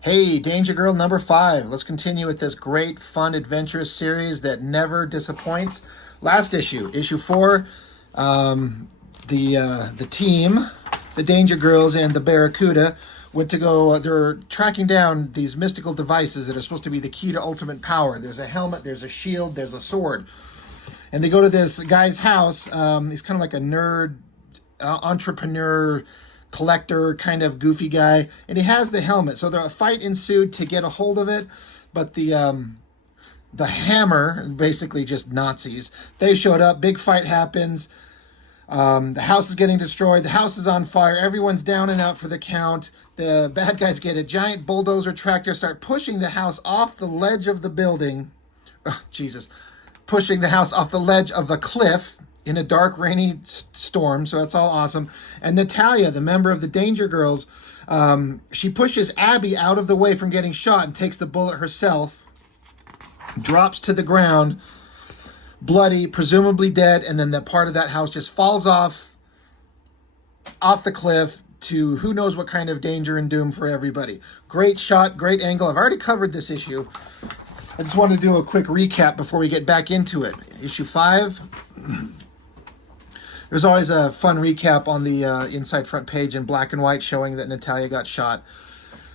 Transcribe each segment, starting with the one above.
Hey, Danger Girl number 5. Let's continue with this great, fun, adventurous series that never disappoints. Last issue, issue 4, the team, the Danger Girls and the Barracuda, went to go. They're tracking down these mystical devices that are supposed to be the key to ultimate power. There's a helmet, there's a shield, there's a sword, and they go to this guy's house. He's kind of like a nerd entrepreneur collector kind of goofy guy, and he has the helmet. So a fight ensued to get a hold of it, but the hammer, basically just Nazis, they showed up. Big fight happens. The house is getting destroyed. The house is on fire. Everyone's down and out for the count. The bad guys get a giant bulldozer tractor, start pushing the house off the ledge of the building. Oh, Jesus. Pushing the house off the ledge of the cliff in a dark, rainy storm. So that's all awesome. And Natalia, the member of the Danger Girls, she pushes Abby out of the way from getting shot and takes the bullet herself, drops to the ground, bloody, presumably dead, and then that part of that house just falls off the cliff to who knows what kind of danger and doom for everybody. Great shot, great angle. I've already covered this issue. I just wanted to do a quick recap before we get back into it. Issue 5. There's always a fun recap on the inside front page in black and white showing that Natalia got shot.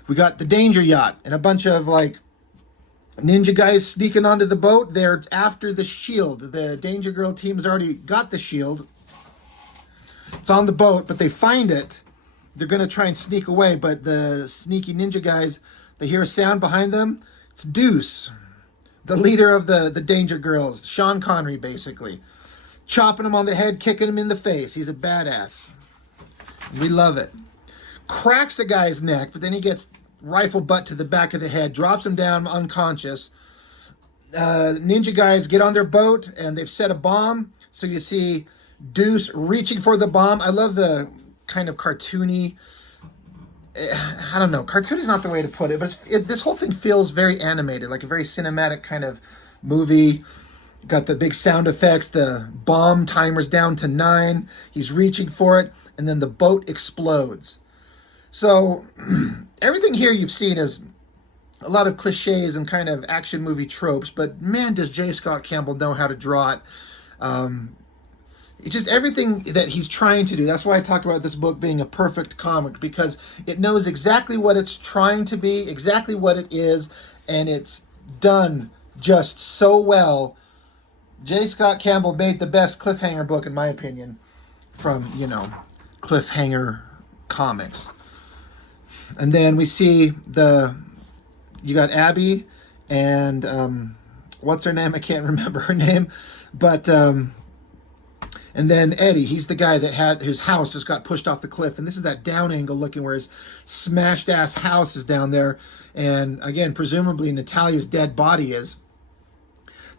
We got the Danger Yacht and a bunch of like ninja guys sneaking onto the boat. They're after the shield. The Danger Girl team's already got the shield. It's on the boat, but they find it. They're going to try and sneak away, but the sneaky ninja guys, they hear a sound behind them. It's Deuce, the leader of the Danger Girls, Sean Connery, basically. Chopping him on the head, kicking him in the face. He's a badass. We love it. Cracks a guy's neck, but then he gets rifle butt to the back of the head, drops him down unconscious. Ninja guys get on their boat, and they've set a bomb. So you see Deuce reaching for the bomb. I love the kind of cartoony, I don't know, cartoony's not the way to put it, but this whole thing feels very animated, like a very cinematic kind of movie. Got the big sound effects, the bomb timer's down to 9. He's reaching for it, and then the boat explodes. So everything here you've seen is a lot of cliches and kind of action movie tropes, but man, does J. Scott Campbell know how to draw it. It's just everything that he's trying to do. That's why I talk about this book being a perfect comic, because it knows exactly what it's trying to be, exactly what it is, and it's done just so well. J. Scott Campbell made the best cliffhanger book, in my opinion, from, cliffhanger comics. And then we see you got Abby and, what's her name? I can't remember her name. But, and then Eddie, he's the guy that had his house just got pushed off the cliff. And this is that down angle looking where his smashed ass house is down there. And again, presumably Natalia's dead body is.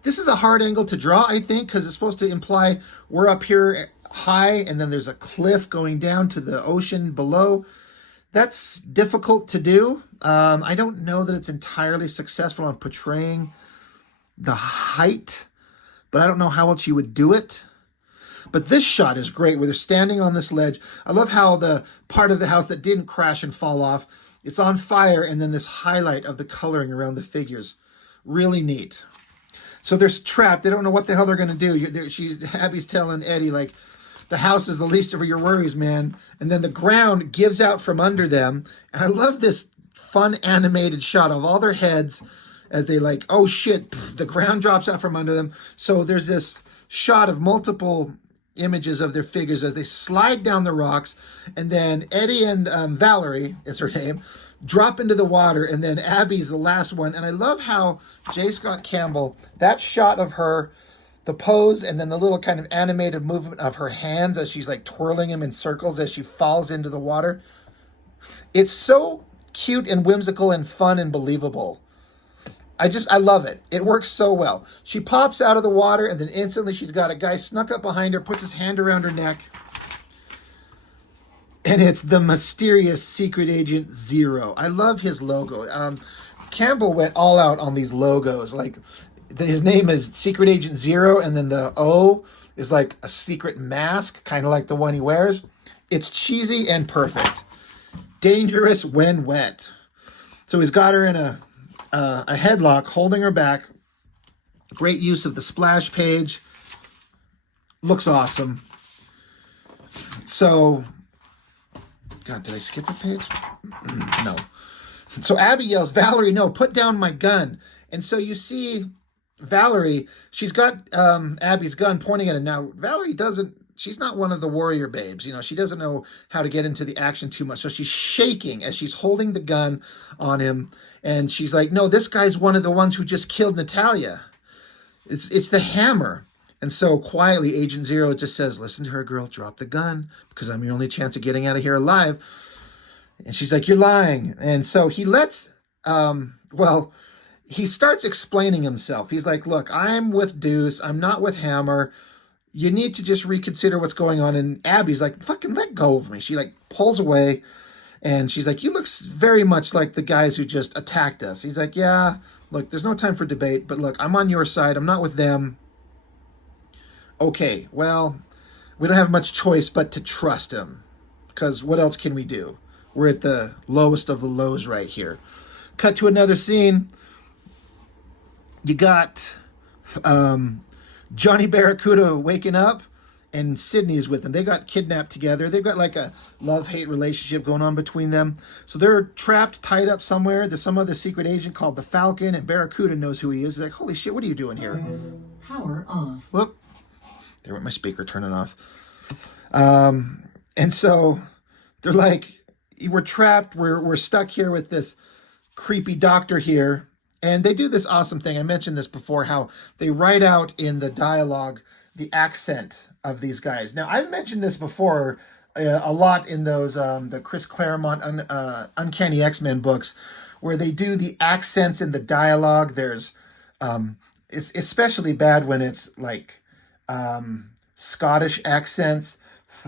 This is a hard angle to draw, I think, because it's supposed to imply we're up here high and then there's a cliff going down to the ocean below. That's difficult to do. I don't know that it's entirely successful on portraying the height, but I don't know how else you would do it. But this shot is great where they're standing on this ledge. I love how the part of the house that didn't crash and fall off, it's on fire, and then this highlight of the coloring around the figures. Really neat. So they're trapped. They don't know what the hell they're going to do. Abby's telling Eddie, like, the house is the least of your worries, man. And then the ground gives out from under them. And I love this fun animated shot of all their heads as they like, oh shit, the ground drops out from under them. So there's this shot of multiple images of their figures as they slide down the rocks. And then Eddie and Valerie is her name, drop into the water, and then Abby's the last one. And I love how J. Scott Campbell, that shot of her, the pose, and then the little kind of animated movement of her hands as she's like twirling him in circles as she falls into the water. It's so cute and whimsical and fun and believable. I love it. It works so well. She pops out of the water, and then instantly she's got a guy snuck up behind her, puts his hand around her neck, and it's the mysterious Secret Agent Zero. I love his logo. Campbell went all out on these logos. Like, his name is Secret Agent Zero, and then the O is like a secret mask, kind of like the one he wears. It's cheesy and perfect. Dangerous when wet. So he's got her in a headlock, holding her back. Great use of the splash page. Looks awesome. So, God, did I skip a page? No. So Abby yells, Valerie, no, put down my gun. And so you see Valerie, she's got Abby's gun pointing at him. Now, Valerie she's not one of the warrior babes. She doesn't know how to get into the action too much. So she's shaking as she's holding the gun on him. And she's like, no, this guy's one of the ones who just killed Natalia. It's the Hammer. And so quietly, Agent Zero just says, listen to her, girl, drop the gun, because I'm your only chance of getting out of here alive. And she's like, you're lying. And so he he starts explaining himself. He's like, look, I'm with Deuce. I'm not with Hammer. You need to just reconsider what's going on. And Abby's like, fucking let go of me. She pulls away, and she's like, you look very much like the guys who just attacked us. He's like, yeah, look, there's no time for debate, but look, I'm on your side. I'm not with them. Okay, well, we don't have much choice but to trust him, because what else can we do? We're at the lowest of the lows right here. Cut to another scene. You got Johnny Barracuda waking up, and Sydney is with him. They got kidnapped together. They've got like a love-hate relationship going on between them. So they're trapped, tied up somewhere. There's some other secret agent called the Falcon, and Barracuda knows who he is. He's like, holy shit, what are you doing here? Power off. Whoop. There went my speaker turning off. And so they're like, we're trapped. We're stuck here with this creepy doctor here. And they do this awesome thing. I mentioned this before, how they write out in the dialogue the accent of these guys. Now, I've mentioned this before a lot in those the Chris Claremont Uncanny X-Men books, where they do the accents in the dialogue. There's it's especially bad when it's like Scottish accents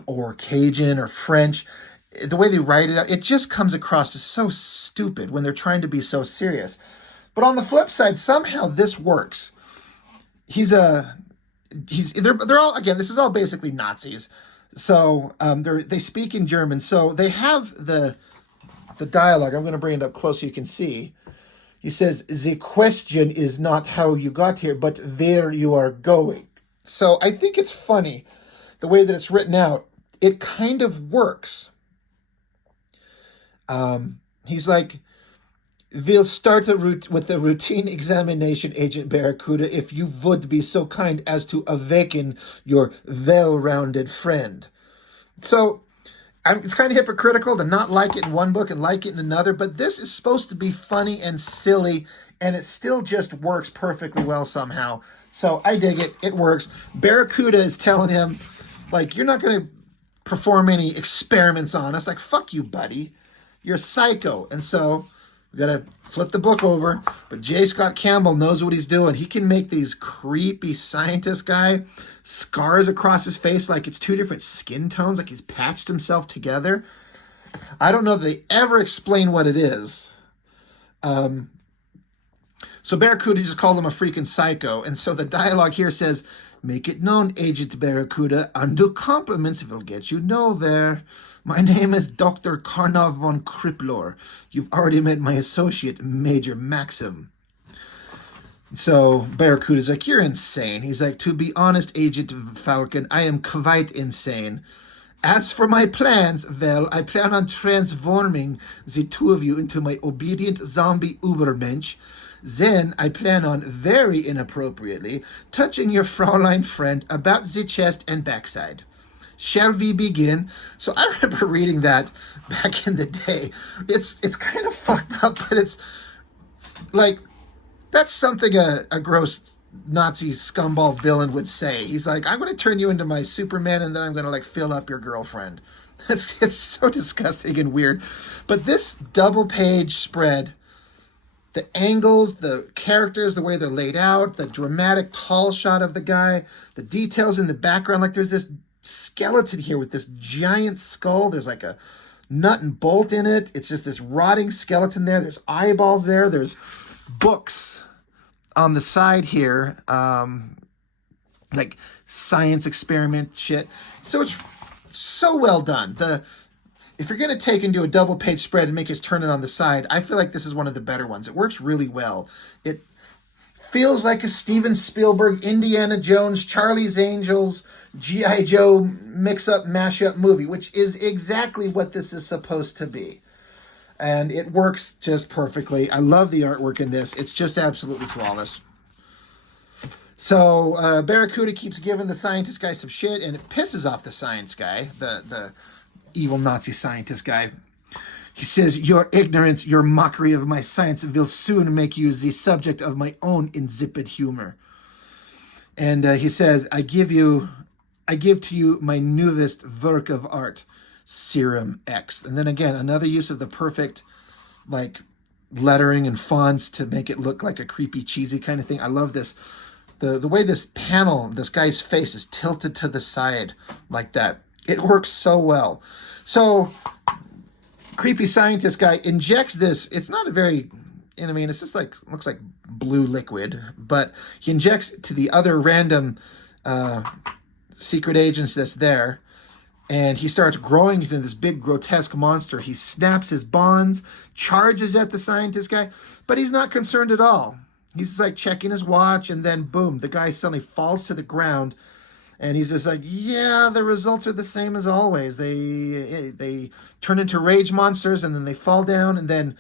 or Cajun or French. The way they write it out, it just comes across as so stupid when they're trying to be so serious. But on the flip side, somehow this works. They're all, again, this is all basically Nazis. So they speak in German. So they have the dialogue. I'm going to bring it up close so you can see. He says, the question is not how you got here, but where you are going. So I think it's funny the way that it's written out. It kind of works. He's like, we'll start with a routine examination, Agent Barracuda, if you would be so kind as to awaken your well-rounded friend. So it's kind of hypocritical to not like it in one book and like it in another, but this is supposed to be funny and silly, and it still just works perfectly well somehow. So I dig it. It works. Barracuda is telling him, like, you're not going to perform any experiments on us. Like, fuck you, buddy. You're psycho. And so we got to flip the book over. But J. Scott Campbell knows what he's doing. He can make these creepy scientist guy scars across his face like it's two different skin tones, like he's patched himself together. I don't know that they ever explain what it is. So Barracuda just called him a freaking psycho. And so the dialogue here says, make it known, Agent Barracuda, undue compliments will get you nowhere. My name is Dr. Karnov von Kriplor. You've already met my associate, Major Maxim. So Barracuda's like, you're insane. He's like, to be honest, Agent Falcon, I am quite insane. As for my plans, well, I plan on transforming the two of you into my obedient zombie Ubermensch. Then I plan on, very inappropriately, touching your Fraulein friend about the chest and backside. Shall we begin? So I remember reading that back in the day. It's kind of fucked up, but it's like, that's something a gross Nazi scumball villain would say. He's like, I'm going to turn you into my Superman, and then I'm going to like fill up your girlfriend. It's so disgusting and weird. But this double page spread, the angles, the characters, the way they're laid out, the dramatic tall shot of the guy, the details in the background, like there's this skeleton here with this giant skull. There's like a nut and bolt in it. It's just this rotting skeleton there. There's eyeballs there. There's books on the side here, like science experiment shit. So it's so well done. if you're going to take and do a double page spread and make us turn it on the side, I feel like this is one of the better ones. It works really well. It feels like a Steven Spielberg, Indiana Jones, Charlie's Angels, G.I. Joe mix-up, mash-up movie, which is exactly what this is supposed to be. And it works just perfectly. I love the artwork in this. It's just absolutely flawless. So Barracuda keeps giving the scientist guy some shit, and it pisses off the science guy, the evil Nazi scientist guy. He says, your ignorance, your mockery of my science will soon make you the subject of my own insipid humor. And he says, I give to you my newest work of art, Serum X. And then again, another use of the perfect, like, lettering and fonts to make it look like a creepy, cheesy kind of thing. I love this. The way this panel, this guy's face is tilted to the side like that. It works so well. So, creepy scientist guy injects this. It's not a very, I mean, it's just like, looks like blue liquid, but he injects to the other random secret agents that's there, and he starts growing into this big grotesque monster. He snaps his bonds, charges at the scientist guy, but he's not concerned at all. He's just like checking his watch, and then boom, the guy suddenly falls to the ground, and he's just like, yeah, the results are the same as always. They turn into rage monsters, and then they fall down, and then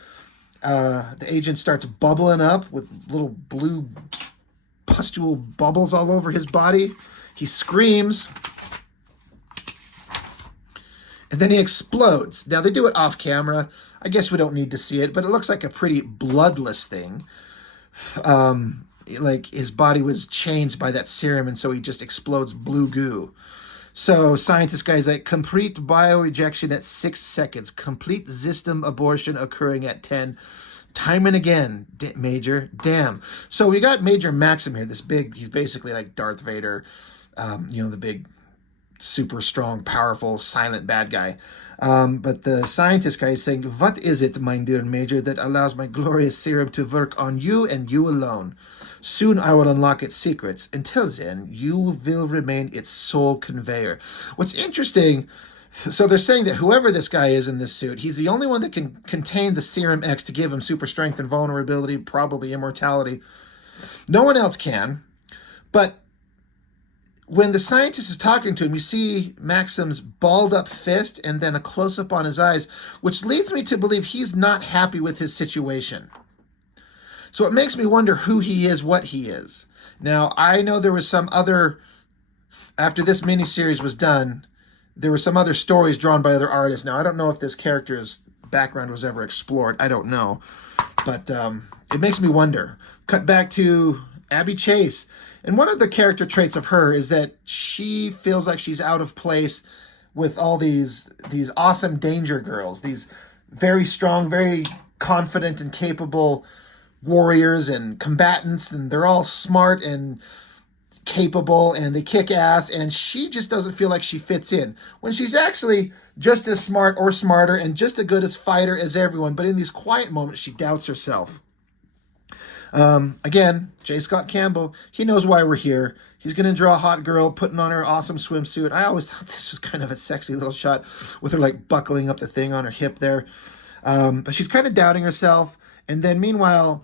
the agent starts bubbling up with little blue pustule bubbles all over his body. He screams, and then he explodes. Now, they do it off camera. I guess we don't need to see it, but it looks like a pretty bloodless thing. Like his body was changed by that serum, and so he just explodes blue goo. So scientist guy's like, complete biorejection at 6 seconds, complete system abortion occurring at 10. Time and again, Major. Damn. So we got Major Maxim here, this big, he's basically like Darth Vader, the big, super strong, powerful, silent bad guy. But the scientist guy is saying, what is it, my dear Major, that allows my glorious serum to work on you and you alone? Soon I will unlock its secrets. Until then, you will remain its sole conveyor. What's interesting, so they're saying that whoever this guy is in this suit, he's the only one that can contain the Serum X to give him super strength and vulnerability, probably immortality. No one else can. But when the scientist is talking to him, you see Maxim's balled up fist and then a close-up on his eyes, which leads me to believe he's not happy with his situation. So it makes me wonder who he is, what he is. Now, I know there was some other, after this miniseries was done, there were some other stories drawn by other artists. Now, I don't know if this character's background was ever explored. I don't know. But it makes me wonder. Cut back to Abby Chase. And one of the character traits of her is that she feels like she's out of place with all these awesome danger girls, these very strong, very confident and capable warriors and combatants, and they're all smart and capable and they kick ass, and she just doesn't feel like she fits in when she's actually just as smart or smarter and just as good as fighter as everyone. But in these quiet moments, she doubts herself. Again, J. Scott Campbell, he knows why we're here. He's going to draw a hot girl putting on her awesome swimsuit. I always thought this was kind of a sexy little shot with her like buckling up the thing on her hip there. But she's kind of doubting herself. And then meanwhile,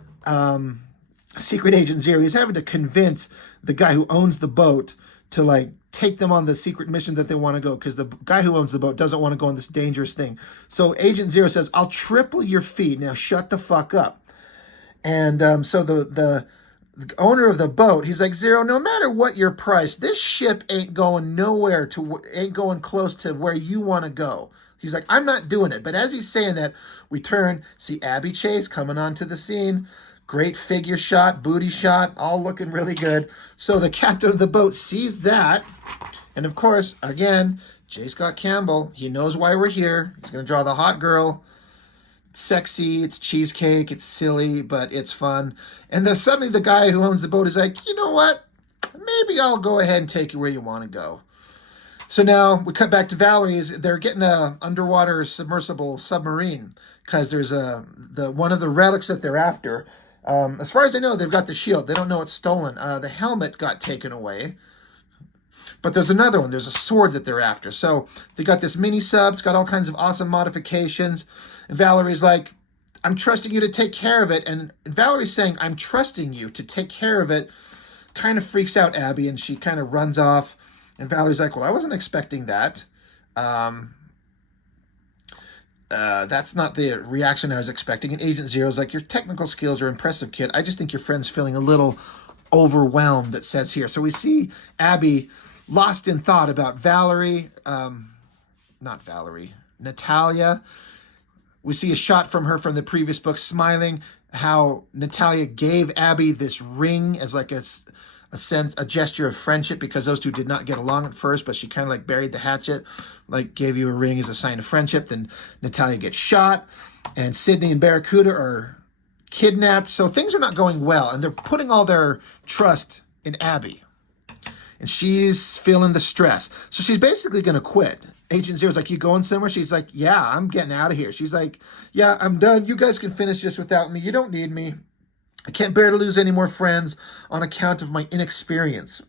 Secret Agent Zero, he's having to convince the guy who owns the boat to like take them on the secret mission that they want to go, because the guy who owns the boat doesn't want to go on this dangerous thing. So Agent Zero says, I'll triple your fee. Now shut the fuck up. And so the owner of the boat, he's like, Zero, no matter what your price, this ship ain't going nowhere, ain't going close to where you want to go. He's like, I'm not doing it. But as he's saying that, we turn, see Abby Chase coming onto the scene. Great figure shot, booty shot, all looking really good. So the captain of the boat sees that. And of course, again, J. Scott Campbell, he knows why we're here. He's going to draw the hot girl. It's sexy, it's cheesecake, it's silly, but it's fun. And then suddenly the guy who owns the boat is like, you know what? Maybe I'll go ahead and take you where you want to go. So now we cut back to Valerie's. They're getting a underwater submersible submarine because there's one of the relics that they're after. As far as I know, they've got the shield. They don't know it's stolen. The helmet got taken away. But there's another one. There's a sword that they're after. So they got this mini sub. It's got all kinds of awesome modifications. And Valerie's like, I'm trusting you to take care of it. And Valerie's saying, I'm trusting you to take care of it. Kind of freaks out Abby, and she kind of runs off. And Valerie's like, well, I wasn't expecting that. That's not the reaction I was expecting. And Agent Zero's like, your technical skills are impressive, kid. I just think your friend's feeling a little overwhelmed, it says here. So we see Abby lost in thought about Valerie, not Valerie, Natalia. We see a shot from her from the previous book smiling, how Natalia gave Abby this ring as like a gesture of friendship, because those two did not get along at first, but she kind of like buried the hatchet, like gave you a ring as a sign of friendship. Then Natalia gets shot, and Sydney and Barracuda are kidnapped. So things are not going well, and they're putting all their trust in Abby. And she's feeling the stress. So she's basically going to quit. Agent Zero's like, you going somewhere? She's like, yeah, I'm getting out of here. She's like, yeah, I'm done. You guys can finish this without me. You don't need me. I can't bear to lose any more friends on account of my inexperience.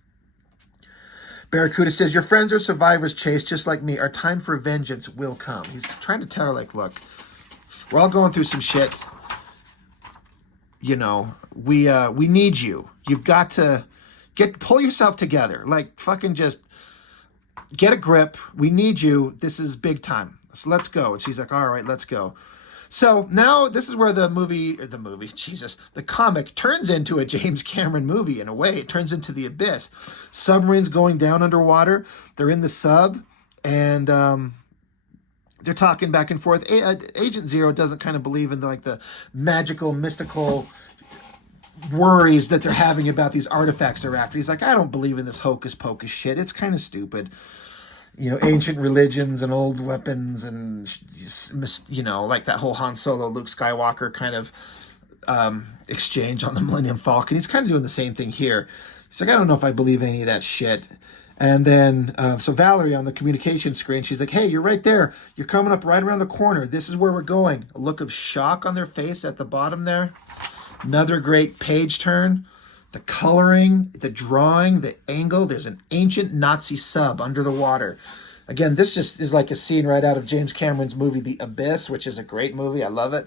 Barracuda says, your friends are survivors, Chase, just like me. Our time for vengeance will come. He's trying to tell her, like, look, we're all going through some shit. You know, we need you. You've got to pull yourself together. Like, fucking just get a grip. We need you. This is big time. So let's go. And she's like, all right, let's go. So now this is where the comic turns into a James Cameron movie in a way. It turns into The Abyss. Submarines going down underwater. They're in the sub, and they're talking back and forth. Agent Zero doesn't kind of believe in the magical, mystical worries that they're having about these artifacts they're after. He's like, I don't believe in this hocus pocus shit. It's kind of stupid. You know, ancient religions and old weapons and, you know, like that whole Han Solo, Luke Skywalker kind of exchange on the Millennium Falcon. He's kind of doing the same thing here. He's like, I don't know if I believe any of that shit. And then, so Valerie on the communication screen, she's like, hey, you're right there. You're coming up right around the corner. This is where we're going. A look of shock on their face at the bottom there. Another great page turn. The coloring, the drawing, the angle. There's an ancient Nazi sub under the water. Again, this just is like a scene right out of James Cameron's movie, The Abyss, which is a great movie. I love it.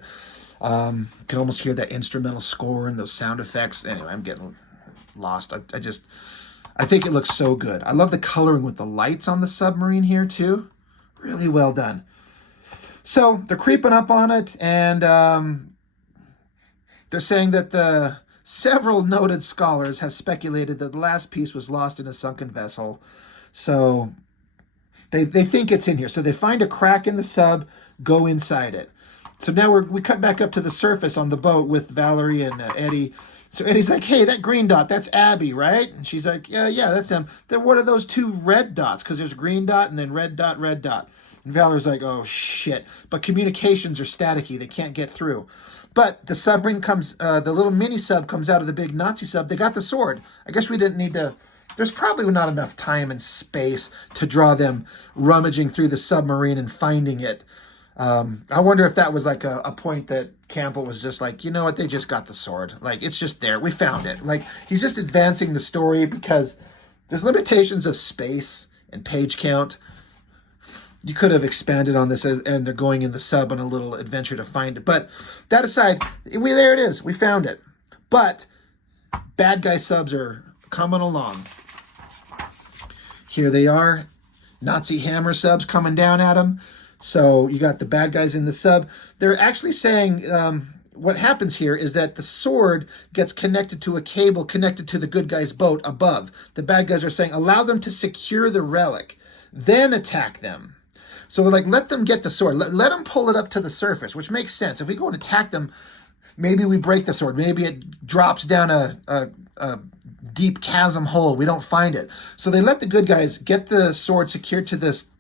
You can almost hear that instrumental score and those sound effects. Anyway, I'm getting lost. I think it looks so good. I love the coloring with the lights on the submarine here, too. Really well done. So they're creeping up on it, and they're saying that several noted scholars have speculated that the last piece was lost in a sunken vessel. So they think it's in here. So they find a crack in the sub, go inside it. So now we cut back up to the surface on the boat with Valerie and Eddie. So Eddie's like, hey, that green dot, that's Abby, right? And she's like, yeah, that's them. Then what are those two red dots? Because there's green dot and then red dot, red dot. And Valerie's like, oh, shit. But communications are staticky. They can't get through. But the submarine comes, the little mini sub comes out of the big Nazi sub. They got the sword. I guess we didn't need to, there's probably not enough time and space to draw them rummaging through the submarine and finding it. I wonder if that was like a point that Campbell was just like, you know what, they just got the sword. Like, it's just there. We found it. Like, he's just advancing the story because there's limitations of space and page count. You could have expanded on this, and they're going in the sub on a little adventure to find it. But that aside, there it is. We found it. But bad guy subs are coming along. Here they are. Nazi hammer subs coming down at them. So you got the bad guys in the sub. They're actually saying what happens here is that the sword gets connected to a cable connected to the good guy's boat above. The bad guys are saying, allow them to secure the relic, then attack them. So they're like, let them get the sword. Let them pull it up to the surface, which makes sense. If we go and attack them, maybe we break the sword. Maybe it drops down a deep chasm hole. We don't find it. So they let the good guys get the sword secured to this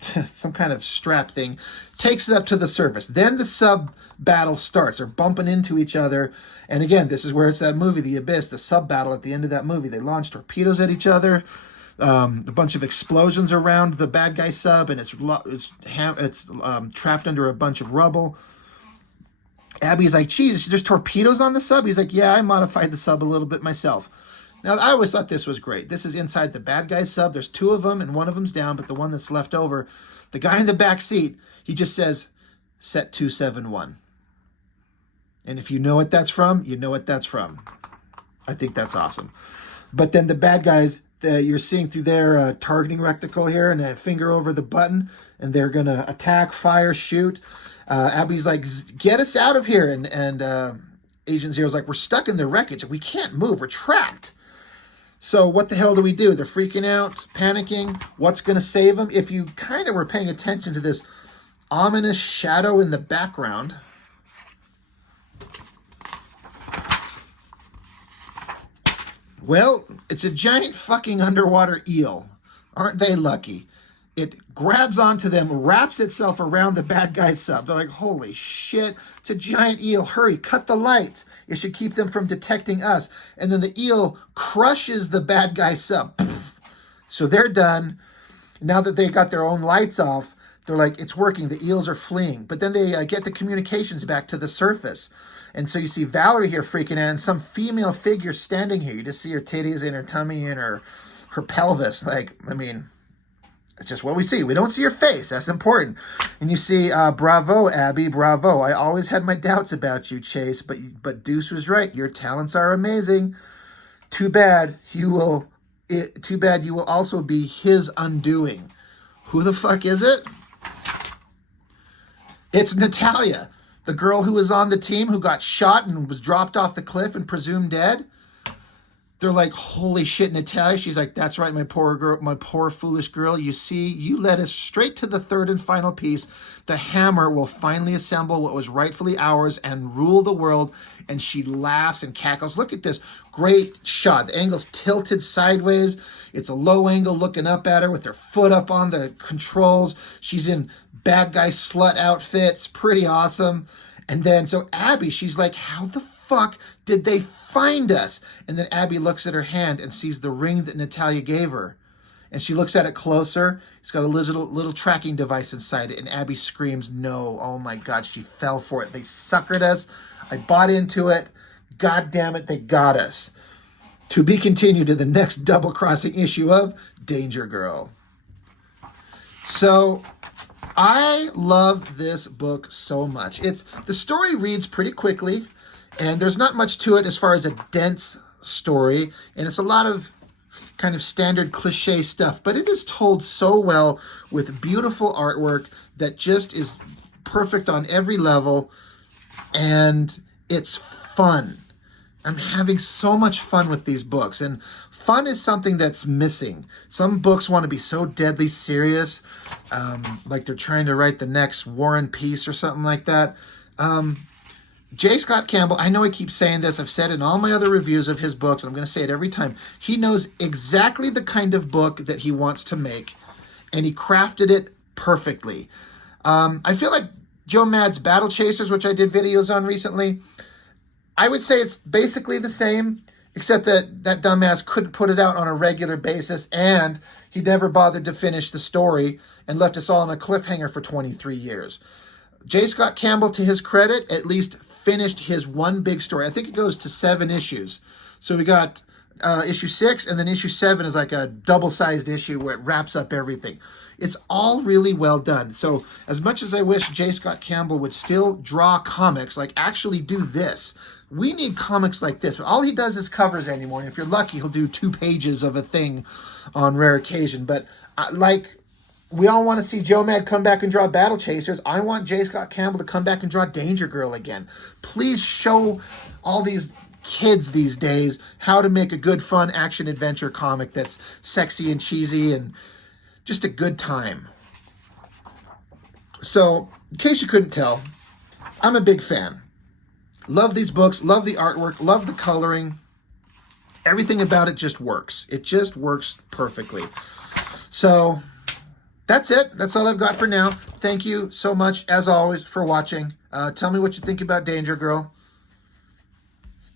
some kind of strap thing, takes it up to the surface. Then the sub battle starts. They're bumping into each other. And again, this is where it's that movie, The Abyss, the sub battle at the end of that movie. They launch torpedoes at each other. A bunch of explosions around the bad guy sub, and it's trapped under a bunch of rubble. Abby's like, geez, there's torpedoes on the sub? He's like, yeah, I modified the sub a little bit myself. Now, I always thought this was great. This is inside the bad guy sub. There's two of them, and one of them's down, but the one that's left over, the guy in the back seat, he just says, set 271. And if you know what that's from, you know what that's from. I think that's awesome. But then the bad guys, you're seeing through their targeting reticle here and a finger over the button, and they're going to attack, fire, shoot. Abby's like, get us out of here. And Agent Zero's like, we're stuck in the wreckage. We can't move. We're trapped. So what the hell do we do? They're freaking out, panicking. What's going to save them? If you kind of were paying attention to this ominous shadow in the background, well, it's a giant fucking underwater eel. Aren't they lucky? It grabs onto them, wraps itself around the bad guy's sub. They're like, holy shit, it's a giant eel. Hurry, cut the lights. It should keep them from detecting us. And then the eel crushes the bad guy's sub. Poof. So they're done. Now that they got their own lights off, they're like, it's working. The eels are fleeing. But then they get the communications back to the surface. And so you see Valerie here freaking out and some female figure standing here. You just see her titties and her tummy and her pelvis. Like, I mean, it's just what we see. We don't see her face. That's important. And you see, bravo, Abby, bravo. I always had my doubts about you, Chase, but Deuce was right. Your talents are amazing. Too bad you will also be his undoing. Who the fuck is it? It's Natalia, the girl who was on the team who got shot and was dropped off the cliff and presumed dead. They're like, holy shit, Natalia. She's like, that's right, my poor girl, my poor foolish girl. You see, you led us straight to the third and final piece. The hammer will finally assemble what was rightfully ours and rule the world. And she laughs and cackles. Look at this great shot. The angle's tilted sideways. It's a low angle looking up at her with her foot up on the controls. She's in bad guy slut outfits. Pretty awesome. And then, so Abby, she's like, how the fuck did they find us? And then Abby looks at her hand and sees the ring that Natalia gave her. And she looks at it closer. It's got a little tracking device inside it. And Abby screams, no. Oh my God, she fell for it. They suckered us. I bought into it. God damn it, they got us. To be continued in the next double-crossing issue of Danger Girl. So I love this book so much. The story reads pretty quickly, and there's not much to it as far as a dense story, and it's a lot of kind of standard cliche stuff, but it is told so well with beautiful artwork that just is perfect on every level, and it's fun. I'm having so much fun with these books, and fun is something that's missing. Some books want to be so deadly serious, like they're trying to write the next War and Peace or something like that. J. Scott Campbell, I know I keep saying this, I've said in all my other reviews of his books, and I'm going to say it every time, he knows exactly the kind of book that he wants to make, and he crafted it perfectly. I feel like Joe Mad's Battle Chasers, which I did videos on recently, I would say it's basically the same, except that that dumbass couldn't put it out on a regular basis, and he never bothered to finish the story and left us all on a cliffhanger for 23 years. J. Scott Campbell, to his credit, at least finished his one big story. I think it goes to 7 issues. So we got issue 6, and then issue 7 is like a double-sized issue where it wraps up everything. It's all really well done. So as much as I wish J. Scott Campbell would still draw comics, like actually do this, we need comics like this. But all he does is covers anymore. And if you're lucky, he'll do 2 pages of a thing on rare occasion. But like, we all want to see Joe Mad come back and draw Battle Chasers. I want J. Scott Campbell to come back and draw Danger Girl again. Please show all these kids these days how to make a good, fun action-adventure comic that's sexy and cheesy and just a good time. So, in case you couldn't tell, I'm a big fan. Love these books, love the artwork, love the coloring. Everything about it just works. It just works perfectly. So that's it. That's all I've got for now. Thank you so much, as always, for watching. Tell me what you think about Danger Girl.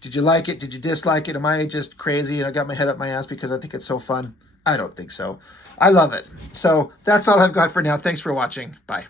Did you like it? Did you dislike it? Am I just crazy and I got my head up my ass because I think it's so fun? I don't think so. I love it. So that's all I've got for now. Thanks for watching. Bye.